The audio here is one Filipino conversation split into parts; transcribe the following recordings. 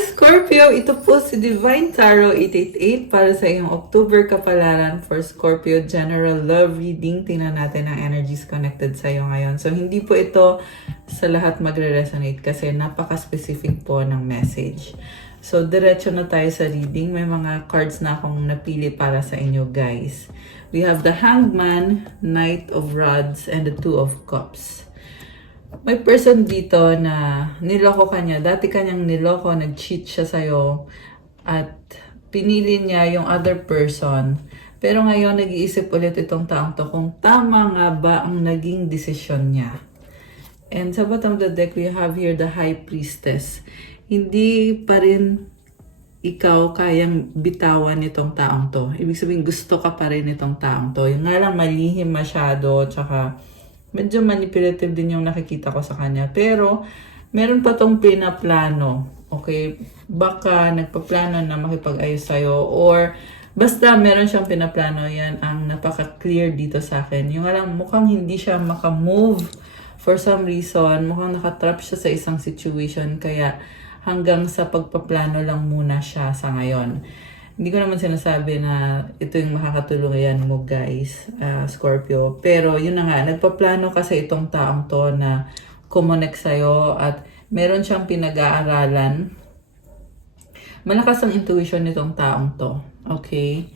Scorpio! Ito po si Divine Tarot 888 para sa iyong October kapalaran for Scorpio General Love Reading. Tingnan natin ang energies connected sa iyo ngayon. So, hindi po ito sa lahat magre-resonate kasi napaka-specific po ng message. So, diretso na tayo sa reading. May mga cards na akong napili para sa inyo, guys. We have the Hangman, Knight of Rods, and the Two of Cups. May person dito na niloko kanya. Dati kanyang niloko, nag-cheat siya sa'yo. At pinili niya yung other person. Pero ngayon, nag-iisip ulit itong taong to kung tama nga ba ang naging desisyon niya. And sa bottom of the deck, we have here the High Priestess. Hindi pa rin ikaw kayang bitawan nitong taong to. Ibig sabihin, gusto ka pa rin nitong taong to. Yung nga lang malihim masyado, tsaka medyo manipulative din yung nakikita ko sa kanya. Pero, meron pa tong pinaplano. Okay? Baka nagpaplano na makipag-ayos sa'yo. Or, basta meron siyang pinaplano. Yan ang napaka-clear dito sa akin. Yung alam, mukhang hindi siya makamove for some reason. Mukhang nakatrap siya sa isang situation. Kaya, hanggang sa pagpaplano lang muna siya sa ngayon. Hindi ko naman sinasabi na ito yung makakatulong yan mo guys, Scorpio. Pero yun na nga, nagpaplano kasi itong taong to na kumonek sa'yo at meron siyang pinag-aaralan. Malakas ang intuition nitong taong to. Okay?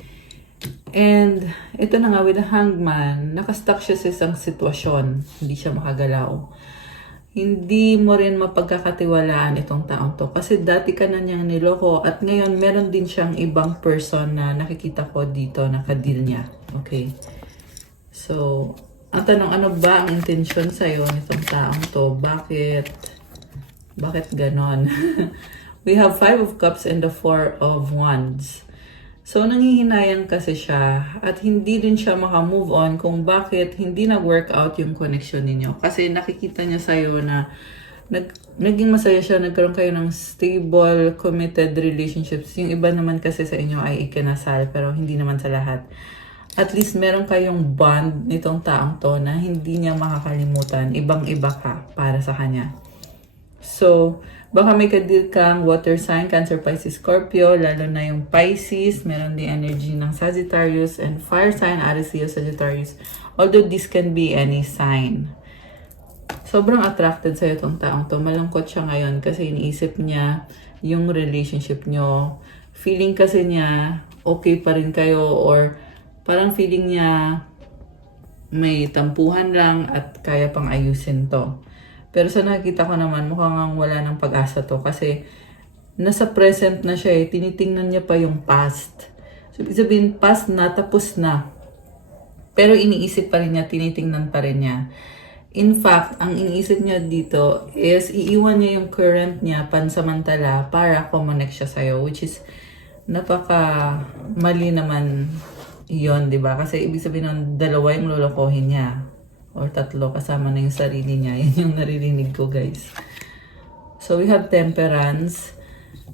And ito na nga with the Hangman, nakastuck siya sa isang sitwasyon. Hindi siya makagalaw. Hindi mo rin mapagkakatiwalaan itong taong to. Kasi dati ka na niyang niloko at ngayon meron din siyang ibang person na nakikita ko dito na kadil niya. Okay. So, ang tanong, ano ba ang intensyon sa'yo nitong taong to? Bakit ganon? We have 5 of Cups and the 4 of Wands. So, nanghihinayang kasi siya at hindi din siya makamove on kung bakit hindi nag-work out yung connection ninyo. Kasi nakikita niya sa'yo na naging masaya siya, nagkaroon kayo ng stable, committed relationships. Yung iba naman kasi sa inyo ay ikinasal pero hindi naman sa lahat. At least meron kayong bond nitong taong to na hindi niya makakalimutan. Ibang-iba ka para sa kanya. So, baka may kadil kang water sign, Cancer, Pisces, Scorpio, lalo na yung Pisces, meron din energy ng Sagittarius, and fire sign, Aries, Leo, Sagittarius. Although this can be any sign. Sobrang attracted sa'yo itong taong to. Malungkot siya ngayon kasi iniisip niya yung relationship nyo. Feeling kasi niya, okay pa rin kayo, or parang feeling niya may tampuhan lang at kaya pang ayusin to. Pero sa nakikita ko naman, mukhang wala ng pag-asa to. Kasi nasa present na siya eh. Tinitingnan niya pa yung past. So, ibig sabihin, past na, tapos na. Pero iniisip pa rin niya, tinitingnan pa rin niya. In fact, ang iniisip niya dito is iiwan niya yung current niya pansamantala para kumonek siya sa'yo. Which is, napaka mali naman yon, di ba? Kasi ibig sabihin ng dalawa yung lolokohin niya. Or tatlo, kasama na yung sarili niya. Yan yung naririnig ko, guys. So, we have Temperance.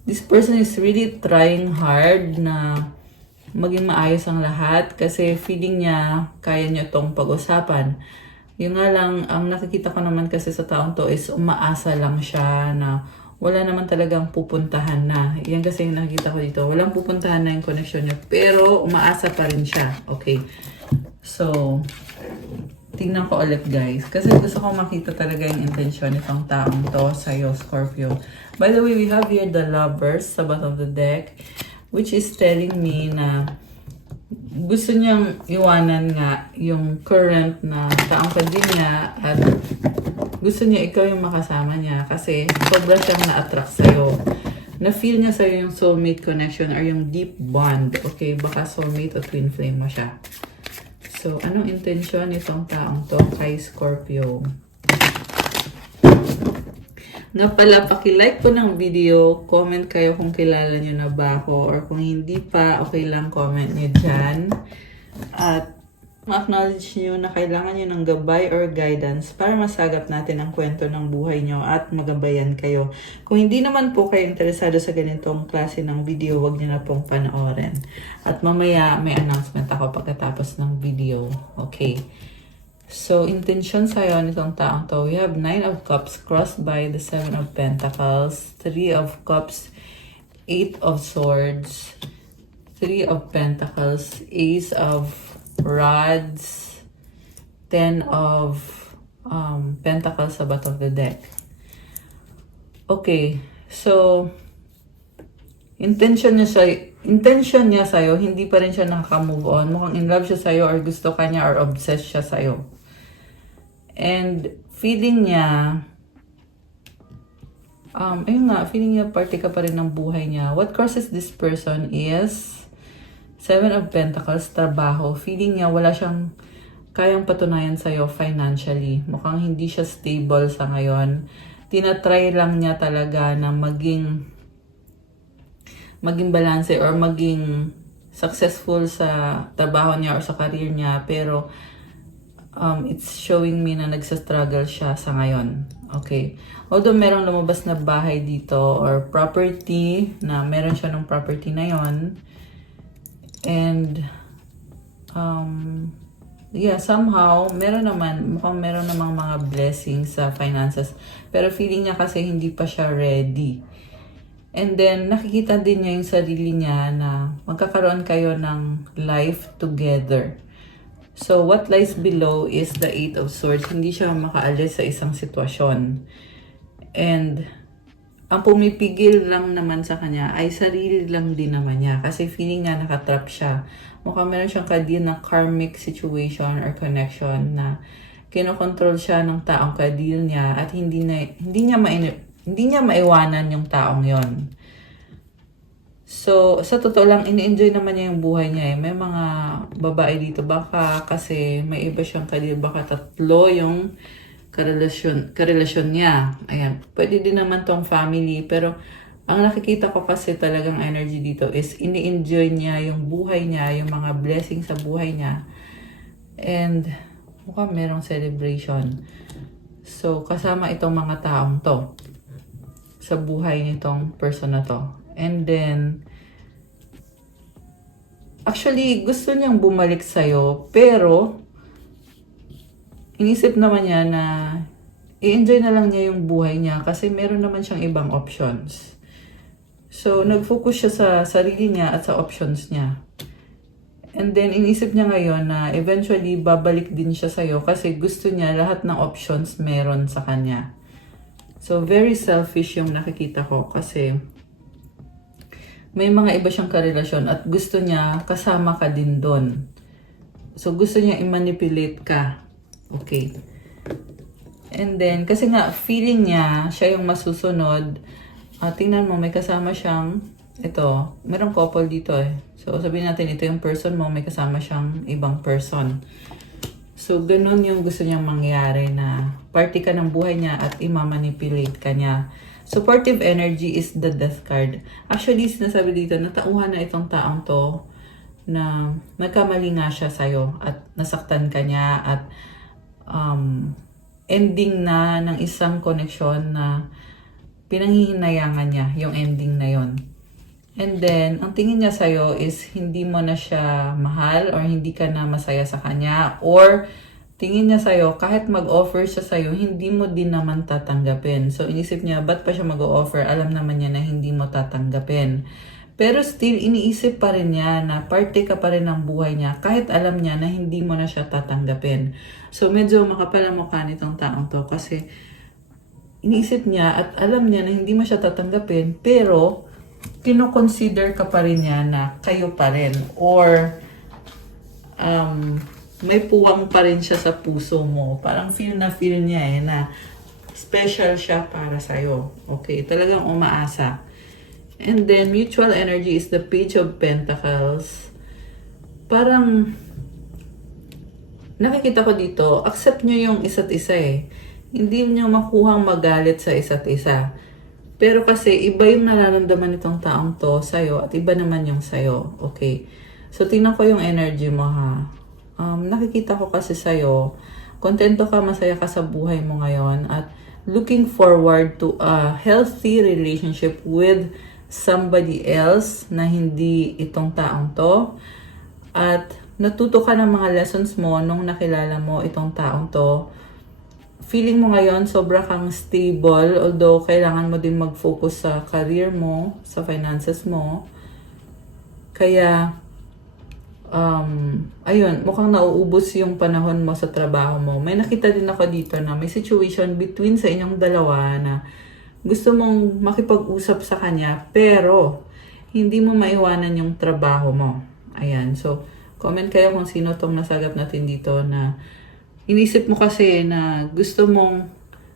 This person is really trying hard na maging maayos ang lahat kasi feeling niya kaya niya itong pag-usapan. Yung nga lang, ang nakikita ko naman kasi sa taong to is umaasa lang siya na wala naman talagang pupuntahan na. Yan kasi yung nakikita ko dito. Walang pupuntahan na yung connection niya. Pero, umaasa pa rin siya. Okay. So, tingnan ko ulit guys. Kasi gusto ko makita talaga yung intensyon nitong taong to sa'yo, Scorpio. By the way, we have here the Lovers sa bottom of the deck. Which is telling me na gusto niyang iwanan nga yung current na taong kadil niya. At gusto niya ikaw yung makasama niya. Kasi sobra siyang na-attract sa'yo. Na-feel niya sa'yo yung soulmate connection or yung deep bond. Okay, baka soulmate o twin flame mo siya. So, anong intensyon nitong taong to kay Scorpio? Nga pala, paki-like po ng video, comment kayo kung kilala nyo na ba ako, or kung hindi pa, okay lang, comment nyo dyan. At ma-acknowledge nyo na kailangan nyo ng gabay or guidance para masagap natin ang kwento ng buhay nyo at magabayan kayo. Kung hindi naman po kayo interesado sa ganitong klase ng video, wag nyo na pong panoorin. At mamaya may announcement ako pagkatapos ng video. Okay. So, intention sa'yo nitong taong to. We have 9 of Cups crossed by the 7 of Pentacles, 3 of Cups, Eight of Swords, Three of Pentacles, Ace of Rods, Ten of Pentacles sa bottom of the deck. Okay, so intention niya sa'yo, hindi pa rin siya nakaka-move on. Mukhang in love siya sa'yo or gusto ka niya or obsessed siya sa'yo. And feeling niya, feeling niya party ka pa rin ng buhay niya. What causes this person is Seven of Pentacles, trabaho. Feeling niya wala siyang kayang patunayan sa'yo financially. Mukhang hindi siya stable sa ngayon. Tinatry lang niya talaga na maging balance or maging successful sa trabaho niya or sa career niya, pero it's showing me na nagsa-struggle siya sa ngayon. Okay. Although merong lumabas na bahay dito or property, na meron siya ng property na yon. And somehow mukhang meron namang mga blessings sa finances, pero feeling niya kasi hindi pa siya ready. And then, nakikita din niya yung sarili niya na magkakaroon kayo ng life together. So, what lies below is the Eight of Swords. Hindi siya makaalis sa isang sitwasyon. And, ang pumipigil lang naman sa kanya ay sarili lang din naman niya. Kasi feeling nga nakatrap siya. Mukhang meron siyang kadil na karmic situation or connection na kinokontrol siya ng taong kadil niya at hindi niya maiwanan yung taong yon. So, sa totoo lang, ini-enjoy naman niya yung buhay niya eh. May mga babae dito, baka kasi may iba siyang kadil, baka tatlo yung karelasyon niya. Ayan, pwede din naman tong family, pero ang nakikita ko kasi talagang energy dito is ini-enjoy niya yung buhay niya, yung mga blessings sa buhay niya. And mukhang merong celebration. So, kasama itong mga taong to sa buhay nitong person na to. And then, actually, gusto niyang bumalik sa'yo, pero inisip naman niya na i-enjoy na lang niya yung buhay niya kasi meron naman siyang ibang options. So, nag-focus siya sa sarili niya at sa options niya. And then, inisip niya ngayon na eventually babalik din siya sa'yo kasi gusto niya lahat ng options meron sa kanya. So, very selfish yung nakikita ko kasi may mga iba siyang karelasyon at gusto niya kasama ka din doon. So, gusto niya i-manipulate ka. Okay. And then, kasi nga, feeling niya, siya yung masusunod. Tingnan mo, may kasama siyang, ito, merong couple dito eh. So, sabihin natin, ito yung person mo, may kasama siyang ibang person. So, ganun yung gusto niyang mangyari na party ka ng buhay niya at ima-manipulate ka niya. Supportive energy is the Death card. Actually, sinasabi dito, natauhan na itong taong to na nagkamali nga siya sa'yo at nasaktan ka niya at ending na ng isang connection na pinanghihinayangan niya yung ending na yon. And then, ang tingin niya sa'yo is hindi mo na siya mahal or hindi ka na masaya sa kanya, or tingin niya sa'yo, kahit mag-offer siya sa'yo, hindi mo din naman tatanggapin. So, inisip niya, ba't pa siya mag-offer? Alam naman niya na hindi mo tatanggapin. Pero still, iniisip pa rin niya na parte ka pa rin ng buhay niya, kahit alam niya na hindi mo na siya tatanggapin. So, medyo makapal ang mukha nitong taong to kasi iniisip niya at alam niya na hindi mo siya tatanggapin, pero kino-consider ka pa rin niya na kayo pa rin. Or, may puwang pa rin siya sa puso mo. Parang feel niya eh na special siya para sa'yo. Okay, talagang umaasa. And then, mutual energy is the Page of Pentacles. Parang, nakikita ko dito, accept nyo yung isa't isa eh. Hindi nyo makuhang magalit sa isa't isa. Pero kasi, iba yung nararamdaman nitong taong to sa'yo at iba naman yung sa'yo. Okay. So, tingnan ko yung energy mo ha. Nakikita ko kasi sa'yo, kontento ka, masaya ka sa buhay mo ngayon at looking forward to a healthy relationship with somebody else na hindi itong taong to. At natuto ka ng mga lessons mo nung nakilala mo itong taong to feeling mo ngayon sobra kang stable, although kailangan mo din mag-focus sa career mo, sa finances mo. Kaya, ayun, mukhang nauubos yung panahon mo sa trabaho mo. May nakita din ako dito na may situation between sa inyong dalawa na gusto mong makipag-usap sa kanya, pero hindi mo maiwanan yung trabaho mo. Ayan, so, comment kayo kung sino tong nasagap natin dito na inisip mo kasi na gusto mong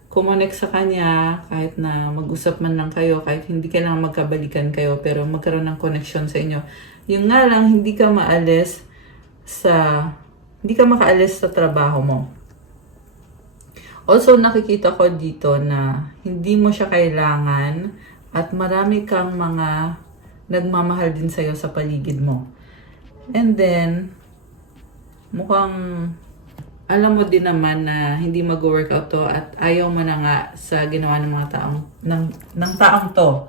kumonek sa kanya kahit na mag-usap man lang kayo, kahit hindi kailangan magkabalikan kayo, pero magkaroon ng connection sa inyo. Yung nga lang, hindi ka makaalis sa trabaho mo. Also, nakikita ko dito na hindi mo siya kailangan at marami kang mga nagmamahal din sa'yo sa paligid mo. And then, mukhang alam mo din naman na hindi mag-workout to at ayaw mo na nga sa ginawa ng mga ng taong to.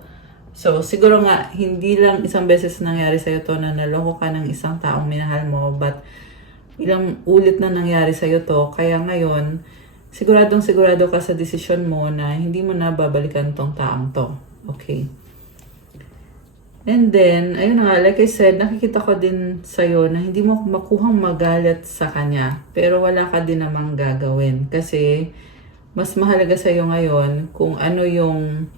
So, siguro nga, hindi lang isang beses nangyari sa'yo to na naloko ka ng isang taong minahal mo, but ilang ulit na nangyari sa'yo to. Kaya ngayon, sigurado ka sa desisyon mo na hindi mo na babalikan tong taong to. Okay? And then, ayun nga, like I said, nakikita ko din sa'yo na hindi mo makuhang magalit sa kanya. Pero wala ka din namang gagawin. Kasi, mas mahalaga sa'yo ngayon kung ano yung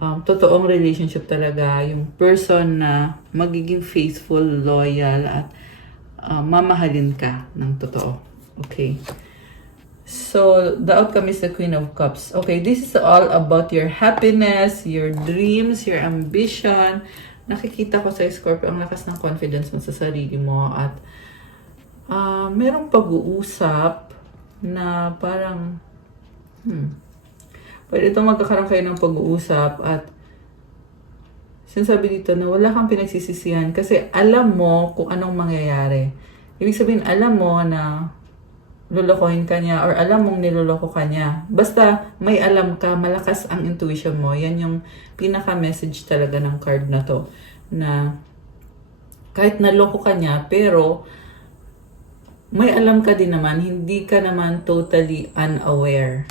totoong relationship talaga. Yung person na magiging faithful, loyal, at mamahalin ka ng totoo. Okay? So, the outcome is the Queen of Cups. Okay, this is all about your happiness, your dreams, your ambition. Nakikita ko sa Scorpio ang lakas ng confidence mo sa sarili mo at merong pag-uusap na parang pwede itong magkakaroon kayo ng pag-uusap at sinasabi dito na wala kang pinagsisisihan kasi alam mo kung anong mangyayari. Ibig sabihin, alam mo na lolokohin ka niya or alam mong niloloko ka niya. Basta may alam ka, malakas ang intuition mo. Yan yung pinaka-message talaga ng card na to. Na kahit naloko ka niya, pero may alam ka din naman, hindi ka naman totally unaware.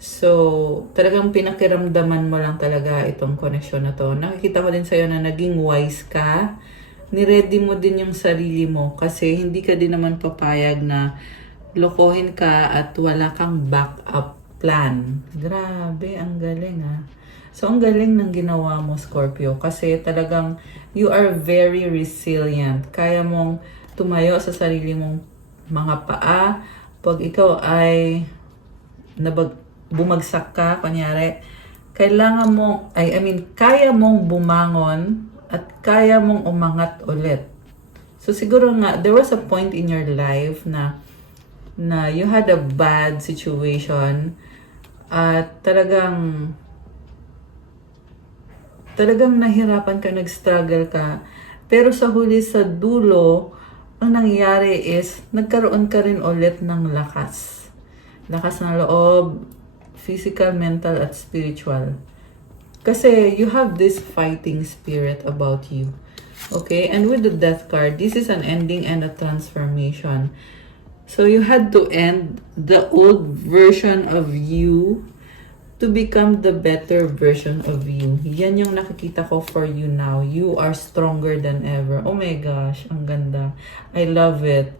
So, talagang pinakiramdaman mo lang talaga itong connection na to. Nakikita ko din sa'yo na naging wise ka. Niready mo din yung sarili mo kasi hindi ka din naman papayag na lokohin ka at wala kang backup plan. Grabe, ang galing So, ang galing ng ginawa mo, Scorpio, kasi talagang you are very resilient. Kaya mong tumayo sa sarili mong mga paa. Pag ikaw ay bumagsak ka, kunyari, kaya mong bumangon at kaya mong umangat ulit. So, siguro nga, there was a point in your life na you had a bad situation at talagang nahirapan ka, nag-struggle ka. Pero sa huli, sa dulo, ang nangyayari is, nagkaroon ka rin ulit ng lakas. Lakas ng loob, physical, mental, at spiritual. Kasi you have this fighting spirit about you. Okay? And with the Death card, this is an ending and a transformation. So you had to end the old version of you to become the better version of you. Yan yung nakikita ko for you now. You are stronger than ever. Oh my gosh, ang ganda. I love it.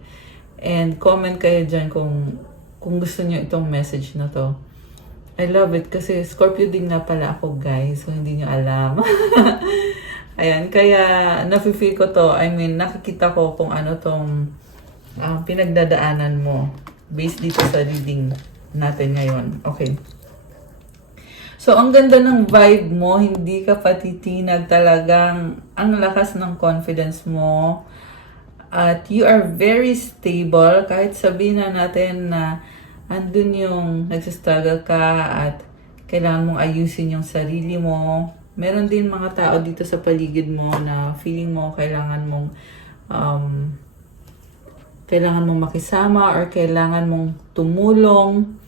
And comment kayo dyan kung gusto niyo itong message na to. I love it kasi Scorpio din nga pala ako, guys. So hindi niyo alam. Ayan, kaya nafe-feel ko to. I mean, nakikita ko kung ano tong pinagdadaanan mo based dito sa reading natin ngayon. Okay. So, ang ganda ng vibe mo, hindi ka patitinag, talagang ang lakas ng confidence mo. At you are very stable, kahit sabihin na natin na andun yung nagsistruggle ka at kailangan mong ayusin yung sarili mo. Meron din mga tao dito sa paligid mo na feeling mo kailangan mong makisama or kailangan mong tumulong.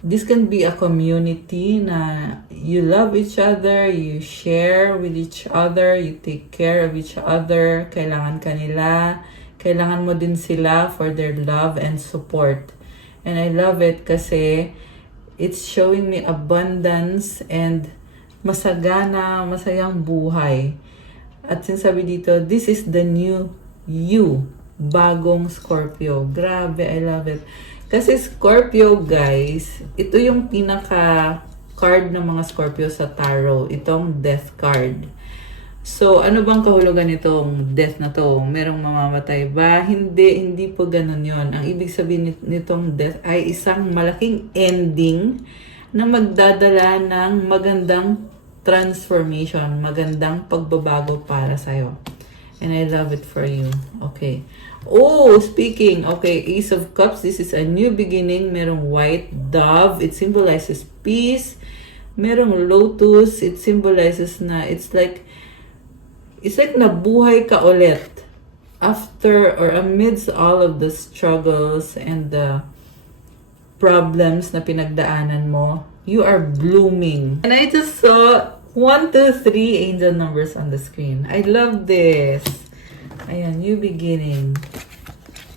This can be a community na you love each other, you share with each other, you take care of each other. Kailangan ka nila, kailangan mo din sila for their love and support. And I love it kasi it's showing me abundance and masagana, masayang buhay. At sinasabi dito, this is the new you, bagong Scorpio. Grabe, I love it. Kasi Scorpio, guys, ito yung pinaka card ng mga Scorpio sa tarot, itong death card. So, ano bang kahulugan nitong death na to? Merong mamamatay ba? Hindi po ganun yon. Ang ibig sabihin nitong death ay isang malaking ending na magdadala ng magandang transformation, magandang pagbabago para sa'yo. And I love it for you. Okay. Oh, speaking, okay, Ace of Cups, this is a new beginning. Merong white dove, it symbolizes peace. Merong lotus, it symbolizes na it's like nabuhay ka ulit after or amidst all of the struggles and the problems na pinagdaanan mo. You are blooming. And I just saw 1, 2, 3 angel numbers on the screen. I love this. Ayan, new beginning.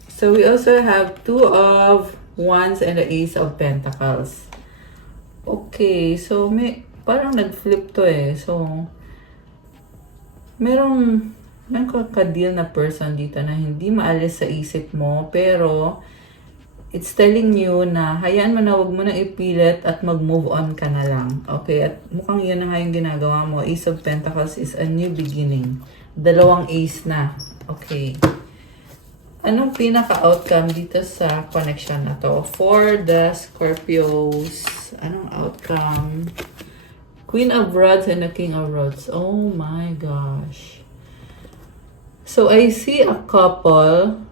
So we also have 2 of Wands and the Ace of Pentacles. Okay, so may parang nag-flip to eh. So merong ka-deal na person dito na hindi maalis sa isip mo, pero it's telling you na hayaan mo na, wag mo na ipilit at mag-move on ka na lang. Okay, at mukhang yun na nga yung ginagawa mo. Ace of Pentacles is a new beginning. Dalawang ace na. Okay. Anong pinaka-outcome dito sa connection na to? For the Scorpios, anong outcome? Queen of Rods and the King of Rods. Oh my gosh. So I see a couple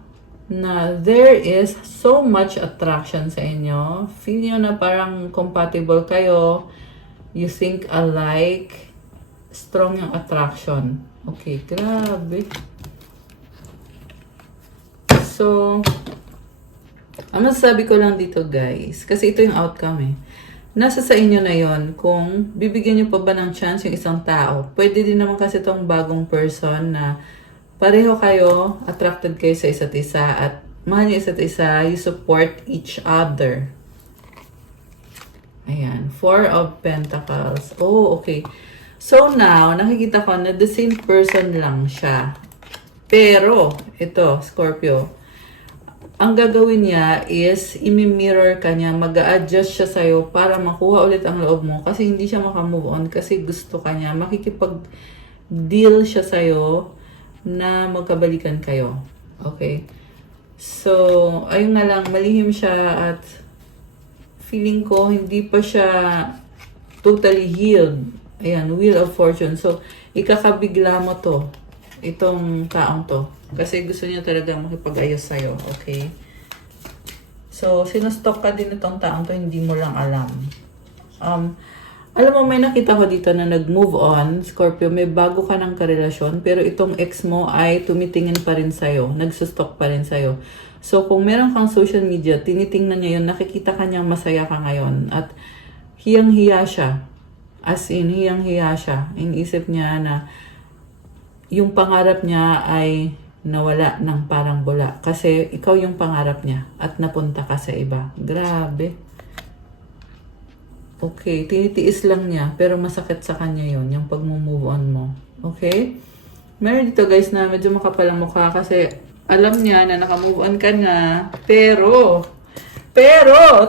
na there is so much attraction sa inyo. Feel nyo na parang compatible kayo. You think alike. Strong yung attraction. Okay, grabe. So, ang masasabi ko lang dito guys, kasi ito yung outcome eh. Nasa sa inyo na yon kung bibigyan nyo pa ba ng chance yung isang tao. Pwede din naman kasi itong bagong person na pareho kayo, attracted kayo sa isa't isa, at mahal niyo isa't isa, you support each other. Ayan, 4 of Pentacles. Oh, okay. So now, nakikita ko na the same person lang siya. Pero, ito, Scorpio, ang gagawin niya is, imi-mirror ka niya, mag-a-adjust siya sa'yo para makuha ulit ang loob mo. Kasi hindi siya makamove on, kasi gusto ka niya. Makikipag-deal siya sa'yo na magkabalikan kayo. Okay? So, ayun nga lang, malihim siya at feeling ko hindi pa siya totally healed. Ayan, Wheel of Fortune. So, ikakabigla mo to, itong taong to. Kasi gusto niya talaga makipag-ayos sa'yo. Okay? So, sinustok ka din itong taong to, hindi mo lang alam. Alam mo, may nakita ko dito na nag-move on, Scorpio, may bago ka ng karelasyon, pero itong ex mo ay tumitingin pa rin sa'yo, nagsustok pa rin sa'yo. So, kung meron kang social media, tinitingnan niya yun, nakikita ka niyang masaya ka ngayon, at hiyang-hiya siya. As in, hiyang-hiya siya. Iniisip niya na yung pangarap niya ay nawala ng parang bula. Kasi ikaw yung pangarap niya at napunta ka sa iba. Grabe. Okay, tinitiis lang niya, pero masakit sa kanya yon yung pag-move on mo. Okay? Meron dito guys na medyo makapal ang mukha kasi alam niya na naka-move on ka nga, pero,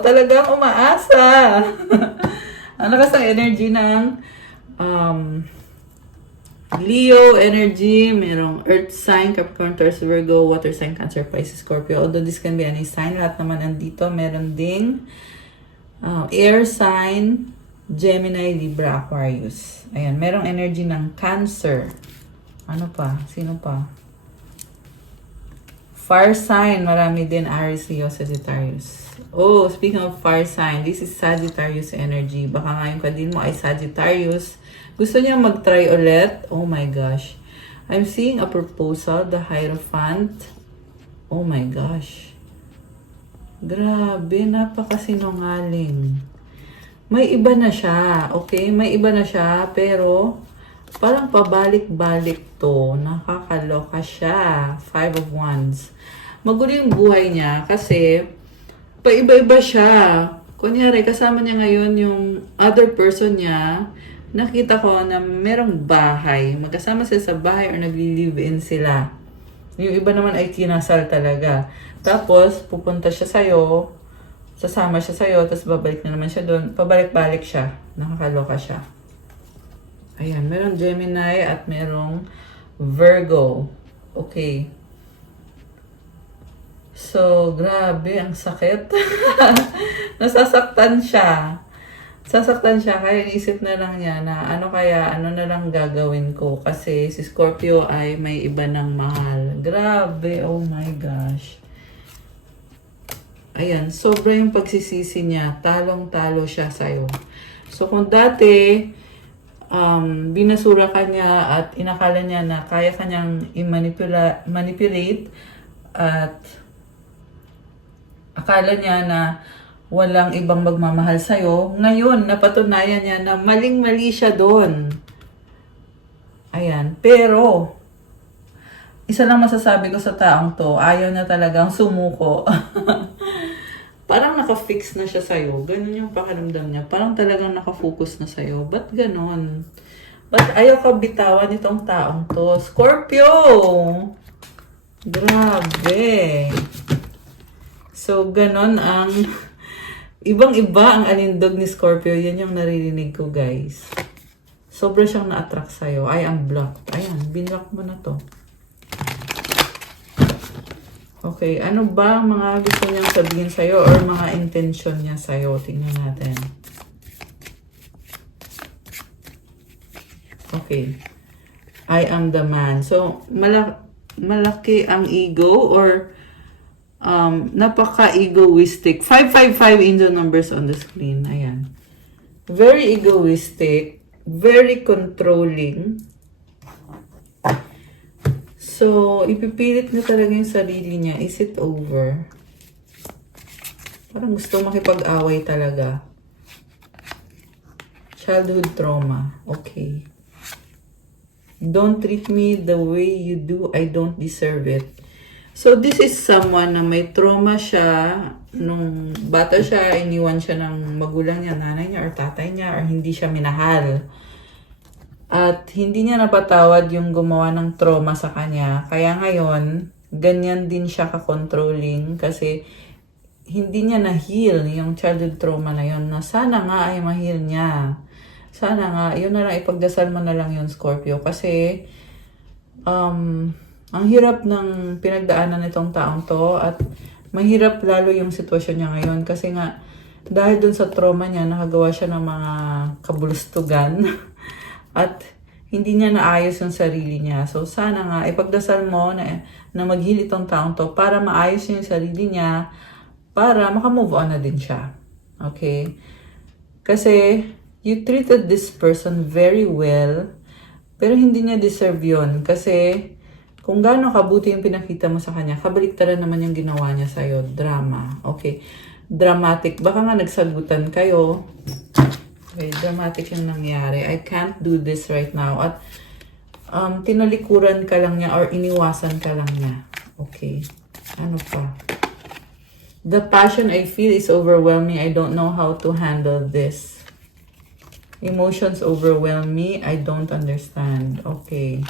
talagang umaasa. Ang lakas ng energy ng Leo energy, merong Earth sign, Capricorn, Taurus, Virgo, Water sign, Cancer, Pisces, Scorpio. Although this can be any sign, lahat naman andito. Meron ding air sign, Gemini, Libra, Aquarius. Ayan, merong energy ng Cancer. Ano pa? Sino pa? Fire sign, marami din, Aries, Leo, Sagittarius. Oh, speaking of fire sign, this is Sagittarius energy. Baka nga yung kadin mo ay Sagittarius. Gusto niya mag-try ulit. Oh my gosh. I'm seeing a proposal, the Hierophant. Oh my gosh. Grabe, napakasinungaling. May iba na siya, okay? May iba na siya, pero parang pabalik-balik to. Nakakaloka siya. 5 of Wands. Magulo yung buhay niya kasi paiba-iba siya. Kunyari, kasama niya ngayon yung other person niya. Nakita ko na merong bahay. Magkasama sila sa bahay or nagli-live-in sila. Yung iba naman ay kinasal talaga. Tapos, pupunta siya sa'yo, sasama siya sa'yo, tapos babalik na naman siya doon. Pabalik-balik siya. Nakakaloka siya. Ayan, merong Gemini at merong Virgo. Okay. So, grabe, ang sakit. Nasasaktan siya. Sasaktan siya, kaya isip na lang niya na ano na lang gagawin ko. Kasi si Scorpio ay may iba ng mahal. Grabe, oh my gosh. Ayan, sobra yung pagsisisi niya. Talong-talo siya sa'yo. So, kung dati, binasura ka niya at inakala niya na kaya kanyang manipulate at akala niya na walang ibang magmamahal sa'yo. Ngayon, napatunayan niya na maling-mali siya doon. Ayan. Pero, isa lang masasabi ko sa taong to, ayaw na talagang sumuko. Parang naka-fix na siya sa'yo. Ganun yung pakiramdam niya. Parang talagang naka-focus na sa'yo. Ba't ganun? Ba't ayaw ka bitawan itong taong to? Scorpio! Grabe! So, ganon ang ibang-iba ang alindog ni Scorpio. Yan yung naririnig ko, guys. Sobra siyang na-attract sa'yo. I am blocked. Ayan, binlock mo na to. Okay, ano ba ang mga gusto niyang sabihin sa'yo or mga intention niya sa'yo? Tingnan natin. Okay. I am the man. So, malaki ang ego or napaka-egoistic. 555 angel numbers on the screen. Ayan. Very egoistic. Very controlling. So, ipipilit niya talaga yung sarili niya. Is it over? Parang gusto makipag-away talaga. Childhood trauma. Okay. Don't treat me the way you do. I don't deserve it. So, this is someone na may trauma siya. Nung bata siya, iniwan siya ng magulang niya, nanay niya, or tatay niya, or hindi siya minahal. At hindi niya napatawad yung gumawa ng trauma sa kanya. Kaya ngayon, ganyan din siya ka-controlling kasi hindi niya na-heal yung childhood trauma na yun. Na sana nga ay ma-heal niya. Sana nga, yun na lang, ipagdasal mo na lang yun, Scorpio. Kasi, ang hirap ng pinagdaanan nitong taong to at mahirap lalo yung sitwasyon niya ngayon. Kasi nga, dahil dun sa trauma niya, nakagawa siya ng mga kabulustugan. At hindi niya naayos yung sarili niya. So, sana nga, ipagdasal mo na mag-heal itong taong to para maayos yung sarili niya, para makamove on na din siya. Okay? Kasi, you treated this person very well, pero hindi niya deserve yun. Kasi, kung gaano kabuti yung pinakita mo sa kanya, kabaliktaran naman yung ginawa niya sa'yo. Drama. Okay? Dramatic. Baka nga nagsagutan kayo. Okay, dramatic yung nangyari. I can't do this right now. At tinalikuran ka lang niya or iniwasan ka lang niya. Okay. Ano pa? The passion I feel is overwhelming. I don't know how to handle this. Emotions overwhelm me. I don't understand. Okay.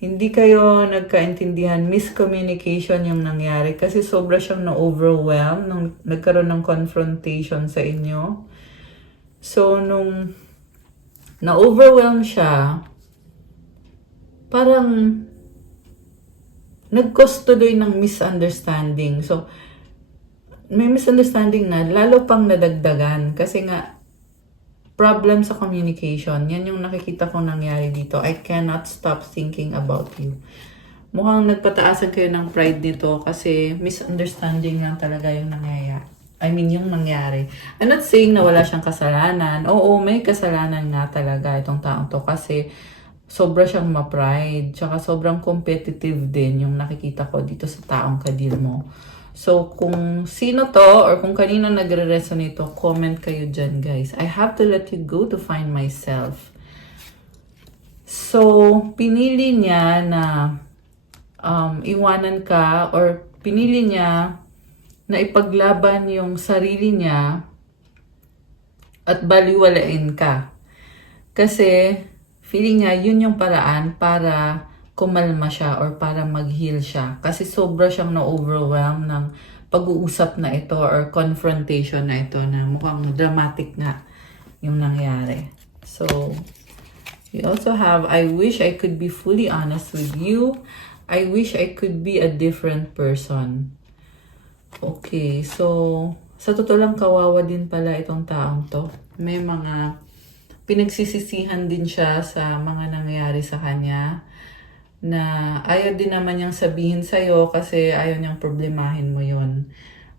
Hindi kayo nagkaintindihan. Miscommunication yung nangyari. Kasi sobra siyang na-overwhelm nung nagkaroon ng confrontation sa inyo. So, nung na-overwhelm siya, parang nag-cause tuloy ng misunderstanding. So, may misunderstanding na lalo pang nadagdagan kasi nga problem sa communication. Yan yung nakikita kong nangyari dito. I cannot stop thinking about you. Mukhang nagpataasan kayo ng pride nito kasi misunderstanding lang talaga yung nangyayari. Yung nangyari. I'm not saying na wala siyang kasalanan. Oo, may kasalanan nga talaga itong taong to kasi sobra siyang ma-pride. Tsaka sobrang competitive din yung nakikita ko dito sa taong kadil mo. So, kung sino to or kung kanino nagre-resonate to, comment kayo dyan, guys. I have to let you go to find myself. So, pinili niya na iwanan ka or pinili niya na ipaglaban yung sarili niya at baliwalain ka. Kasi feeling niya yun yung paraan para kumalma siya or para mag-heal siya. Kasi sobra siyang na-overwhelm ng pag-uusap na ito or confrontation na ito na mukhang dramatic nga yung nangyari. So, we also have, I wish I could be fully honest with you. I wish I could be a different person. Okay, so sa totoo lang kawawa din pala itong taong to. May mga pinagsisisihan din siya sa mga nangyayari sa kanya na ayaw din naman niyang sabihin sa'yo kasi ayaw niyang problemahin mo yon.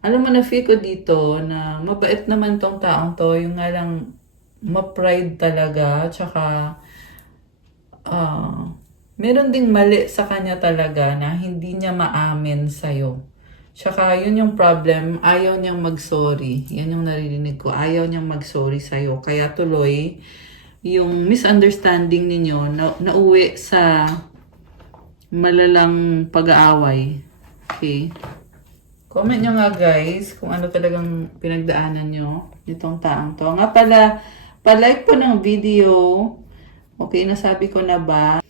Alam mo na feel ko dito na mabait naman tong taong to, yung nga lang ma-pride talaga, tsaka meron ding mali sa kanya talaga na hindi niya maamin sa'yo. Tsaka yun yung problem, ayaw niyang mag-sorry. Yan yung naririnig ko, ayaw niyang mag-sorry sa'yo. Kaya tuloy, yung misunderstanding ninyo nauwi sa malalang pag-aaway. Okay? Comment nyo nga guys kung ano talagang pinagdaanan nyo nitong taong to. Nga pala, pa-like po ng video. Okay, nasabi ko na ba?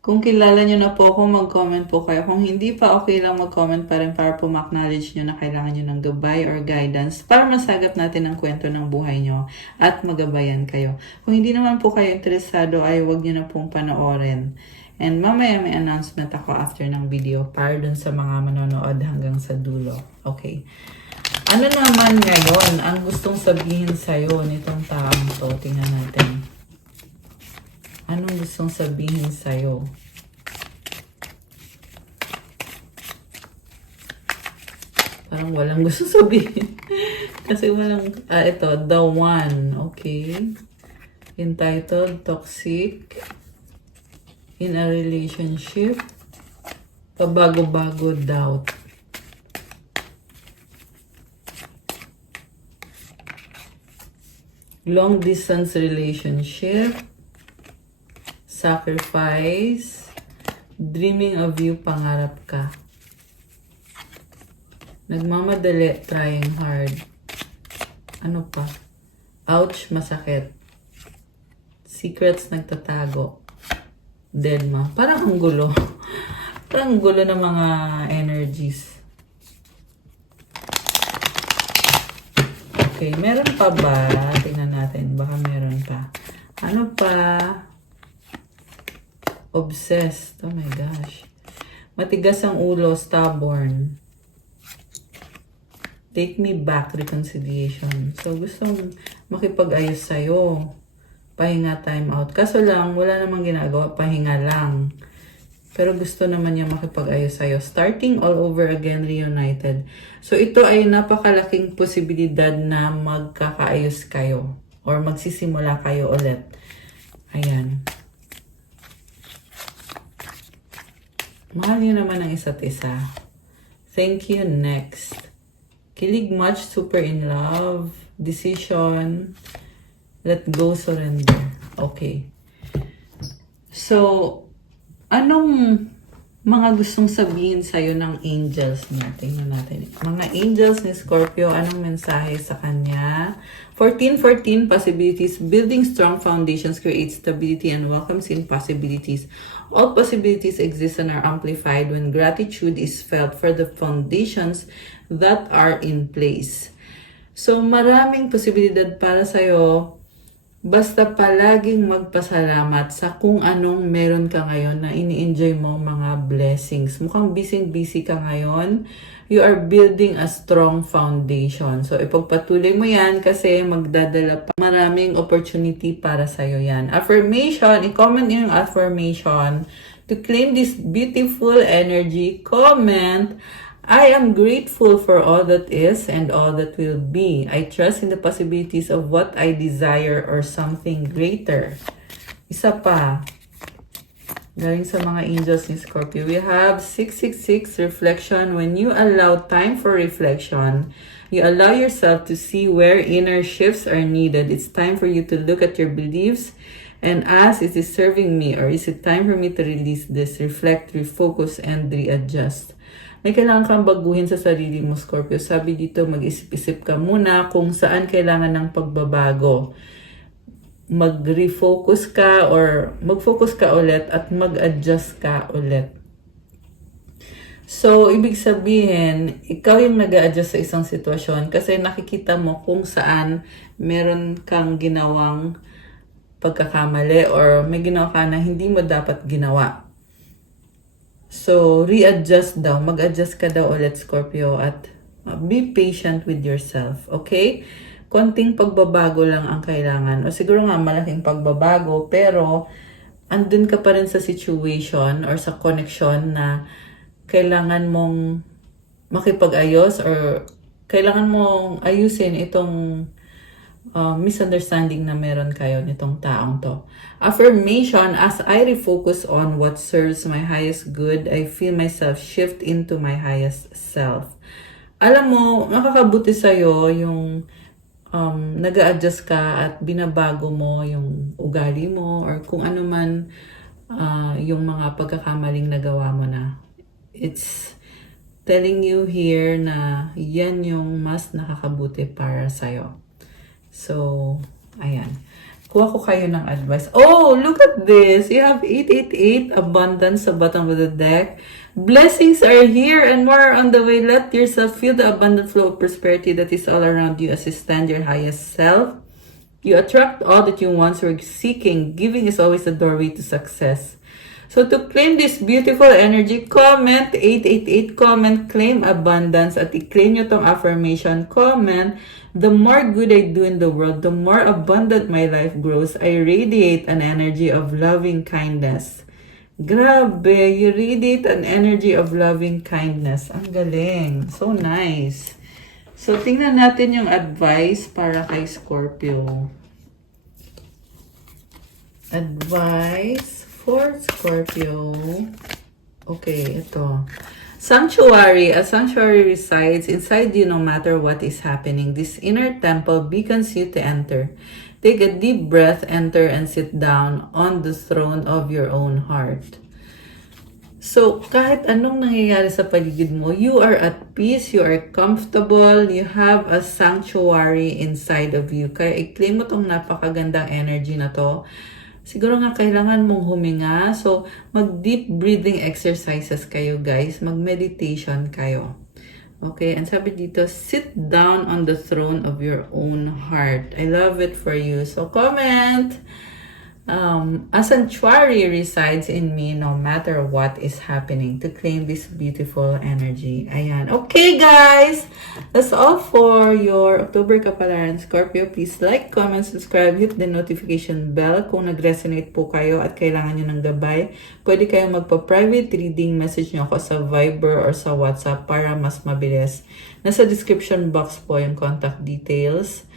Kung kilala nyo na po ako, mag-comment po kayo. Kung hindi pa, okay lang mag-comment pa rin para po ma-acknowledge nyo na kailangan nyo ng gabay or guidance para masagap natin ang kwento ng buhay nyo at magabayan kayo. Kung hindi naman po kayo interesado, ay huwag nyo na pong panoorin. And mamaya may announcement ako after ng video para dun sa mga manonood hanggang sa dulo. Okay. Ano naman ngayon ang gustong sabihin sa'yo nitong taong to? Tingnan natin. Anong gustong sabihin sa'yo? Parang walang gusto sabihin. Kasi walang, ito, the one. Okay. Entitled, toxic. In a relationship. Pabago-bago, doubt. Long distance relationship. Sacrifice. Dreaming of you, pangarap ka. Nagmamadali, trying hard. Ano pa? Ouch, masakit. Secrets, nagtatago. Deadma. Parang ang gulo. Parang ang gulo ng mga energies. Okay, meron pa ba? Tingnan natin. Baka meron pa. Ano pa? Obsessed. Oh my gosh. Matigas ang ulo, stubborn. Take me back, reconciliation. So, gustong makipag-ayos sa'yo. Pahinga, time out. Kaso lang, wala namang ginagawa. Pahinga lang. Pero gusto naman niya makipag-ayos sa'yo. Starting all over again, reunited. So, ito ay napakalaking posibilidad na magkakaayos kayo. Or magsisimula kayo ulit. Ayan. Mahal niyo naman ang isa't isa. Thank you, next. Kilig much, super in love, decision, let go, surrender. Okay. So, anong mga gustong sabihin sa'yo ng angels niya? Tingnan natin. Mga angels ni Scorpio, anong mensahe sa kanya? 1414 possibilities. Building strong foundations creates stability and welcomes in possibilities. All possibilities exist and are amplified when gratitude is felt for the foundations that are in place. So, maraming posibilidad para sa'yo. Basta palaging magpasalamat sa kung anong meron ka ngayon na ini-enjoy mo mga blessings. Mukhang busy ka ngayon. You are building a strong foundation. So, ipagpatuloy mo yan kasi magdadala pa maraming opportunity para sa'yo yan. Affirmation, i-comment yung affirmation. To claim this beautiful energy, comment, I am grateful for all that is and all that will be. I trust in the possibilities of what I desire or something greater. Isa pa. Galing sa mga angels ni Scorpio. We have 666 reflection. When you allow time for reflection, you allow yourself to see where inner shifts are needed. It's time for you to look at your beliefs and ask, is this serving me or is it time for me to release this, reflect, refocus, and readjust? may kailangan kang baguhin sa sarili mo, Scorpio. Sabi dito, mag-isip-isip ka muna kung saan kailangan ng pagbabago. Mag-refocus ka or mag-focus ka ulit at mag-adjust ka ulit. So, ibig sabihin, ikaw yung nag-a-adjust sa isang sitwasyon kasi nakikita mo kung saan meron kang ginawang pagkakamali or may ginawa ka na hindi mo dapat ginawa. So, readjust daw. Mag-adjust ka daw ulit, Scorpio, at be patient with yourself, okay? Konting pagbabago lang ang kailangan. O siguro nga malaking pagbabago, pero andun ka pa rin sa situation or sa connection na kailangan mong makipag-ayos or kailangan mong ayusin itong misunderstanding na meron kayo nitong taong to. Affirmation, as I refocus on what serves my highest good, I feel myself shift into my highest self. Alam mo, nakakabuti sa'yo yung nag-a-adjust ka at binabago mo yung ugali mo or kung ano man yung mga pagkakamaling nagawa mo na. It's telling you here na yan yung mas nakakabuti para sa'yo. So, ayan. Kuha ko kayo ng advice. Oh, look at this. You have 888 abundance sa bottom of the deck. Blessings are here and more are on the way. Let yourself feel the abundant flow of prosperity that is all around you as you stand your highest self. You attract all that you once were seeking. Giving is always the doorway to success. So to claim this beautiful energy, comment 888, comment claim abundance at i-claim nyo tong affirmation. Comment, the more good I do in the world, the more abundant my life grows. I radiate an energy of loving kindness. Grabe, you radiate an energy of loving kindness. Ang galing. So nice. So tingnan natin yung advice para kay Scorpio. Advice for Scorpio. Okay, ito. Sanctuary. A sanctuary resides inside you no matter what is happening. This inner temple beckons you to enter. Take a deep breath, enter, and sit down on the throne of your own heart. So, kahit anong nangyayari sa paligid mo, you are at peace, you are comfortable, you have a sanctuary inside of you. Kaya i-claim mo tong napakagandang energy na to. Siguro nga kailangan mong huminga. So, mag-deep breathing exercises kayo, guys. Mag-meditation kayo. Okay, and sabi dito, sit down on the throne of your own heart. I love it for you. So, comment! A sanctuary resides in me no matter what is happening to claim this beautiful energy. Ayan. Okay, guys! That's all for your October Kapalaran, Scorpio. Please like, comment, subscribe, hit the notification bell. Kung nag-resonate po kayo at kailangan nyo ng gabay, pwede kayong magpa-private reading, message nyo ako sa Viber or sa WhatsApp para mas mabilis. Nasa description box po yung contact details.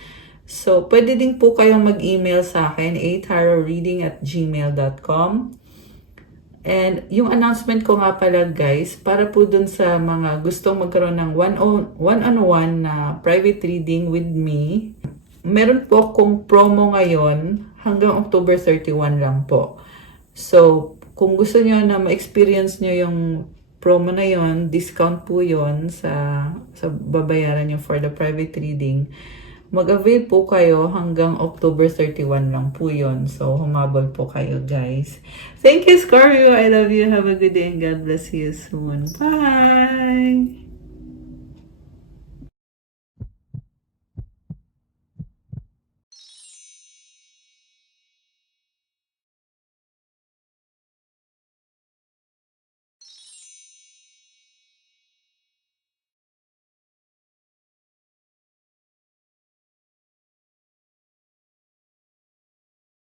So, pwede din po kayong mag-email sa akin, atarotreading@gmail.com. And yung announcement ko nga pala, guys, para po dun sa mga gustong magkaroon ng one-on-one na private reading with me, meron po akong promo ngayon hanggang October 31 lang po. So, kung gusto nyo na ma-experience nyo yung promo na yon, discount po yon sa babayaran nyo for the private reading. Mag-avail po kayo hanggang October 31 lang po yun. So, humabol po kayo, guys. Thank you, Scorpio. I love you. Have a good day and God bless you soon. Bye!